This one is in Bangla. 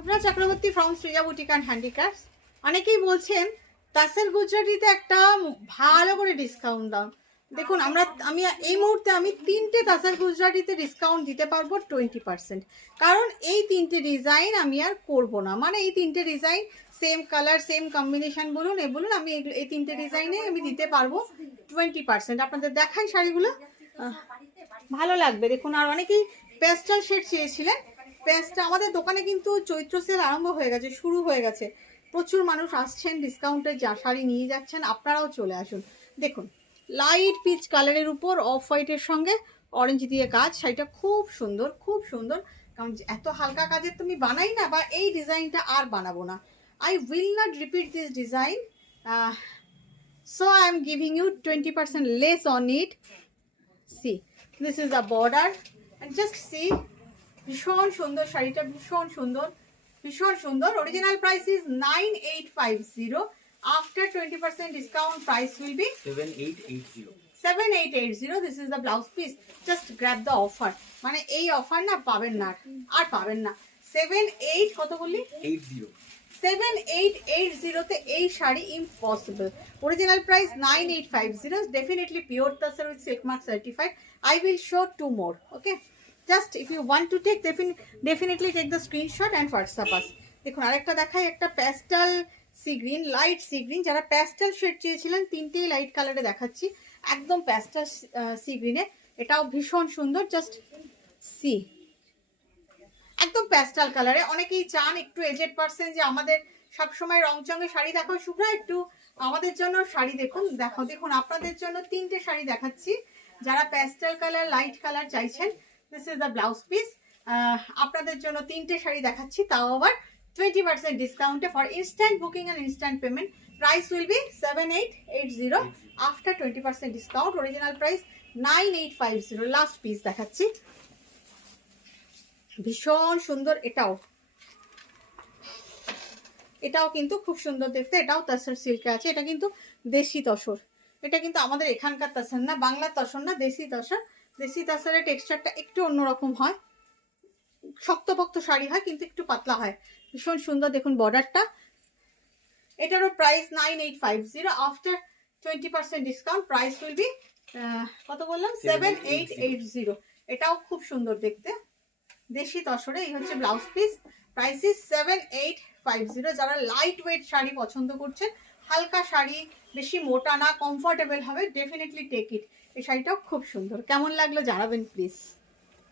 Supra Chakraborty from Sreeja boutique and handicrafts. অনেকেই বলছেন তাসের গুজরাটিতে একটা ভালো করে ডিসকাউন্ট দাও। দেখুন আমি এই মুহূর্তে আমি 3টে তাসের গুজরাটিতে ডিসকাউন্ট দিতে পারবো 20%। কারণ এই 3টে ডিজাইন আমি আর করব না, মানে এই 3টে design same colour same combination বলুন বলুন, আমি এই 3টে ডিজাইনে আমি দিতে পারবো 20%। আপনাদের দেখাই শাড়িগুলো, ভালো লাগবে দেখুন। আর অনেকেই পেস্টাল শেড চেয়েছিলেন, পেস্টটা আমাদের দোকানে কিন্তু চৈত্র সেল আরম্ভ হয়ে গেছে, শুরু হয়ে গেছে। প্রচুর মানুষ আসছেন, ডিসকাউন্টে শাড়ি নিয়ে যাচ্ছেন, আপনারাও চলে আসুন। দেখুন লাইট পিচ কালারের উপর অফ হোয়াইটের সঙ্গে অরেঞ্জ দিয়ে কাজ, শাড়িটা খুব সুন্দর খুব সুন্দর। কারণ এত হালকা কাজের তুমি বানাই না, বা এই ডিজাইনটা আর বানাবো না। I will not repeat this design, so I am giving you 20% less on it. See this is the border and just see, ভীষণ সুন্দর শাড়িটা, ভীষণ সুন্দর ভীষণ সুন্দর। Original price is 9850। After 20% discount price will be 7880। This is the blouse piece, just grab the offer. মানে এই অফার না পাবেন না, আর পাবেন না। 78 কত বললি? 7880 তে এই sari impossible. Original price 9850, definitely pure তাসর with silk mark certified. I will show 2 more. Okay, just if you want to take, definitely take the screenshot and WhatsApp us. দেখুন আরেকটা দেখাই, একটা pastel sea green, light sea green. যারা প্যাস্টেল শেড চেয়েছিলেন, 3টেই লাইট কালারে দেখাচ্ছি, একদম প্যাস্টেল সি গ্রিনে। এটাও ভীষণ সুন্দর, জাস্ট সি, একদম প্যাস্টেল কালারে। অনেকেই চান একটু এজেড পার্সন যে আমাদের সবসময় রং চঙে শাড়ি দেখো, শুভ্রা একটু আমাদের জন্য শাড়ি দেখুন। দেখুন আপনাদের জন্য 3টে শাড়ি দেখাচ্ছি। যারা প্যাস্টেল কালার লাইট কালার চাইছেন, this is the blouse piece. আপনাদের জন্য 3টে শাড়ি দেখাচ্ছি, তাও আবার 20% ডিসকাউন্টে। For instant booking and instant payment price will be 7880 after 20% discount. Original price 9850। Last piece দেখাচ্ছি, ভীষণ সুন্দর। এটাও কিন্তু খুব সুন্দর দেখতে, এটাও তসর সিল্কে আছে। এটা কিন্তু দেশি তসর, এটা কিন্তু আমাদের এখানকার তসর না, বাংলার তসর না, দেশি তসর। দেশি তসরের টেক্সচারটা একটু অন্যরকম হয়, শক্তপোক্ত শাড়ি হয় কিন্তু একটু পাতলা হয়, ভীষণ সুন্দর। দেখুন বর্ডারটা। এটারও price 9850। After 20% discount price will B কত বললাম? 7880। এটাও খুব সুন্দর দেখতে, দেশি তসরে। এই হচ্ছে ব্লাউজ পিস, প্রাইস ইজ 7850। যারা লাইট ওয়েট শাড়ি পছন্দ করছেন, হালকা শাড়ি, বেশি মোটা না, কমফোর্টেবল হবে, ডেফিনেটলি টেক ইট। এই শাড়িটাও খুব সুন্দর। কেমন লাগলো জানাবেন প্লিজ।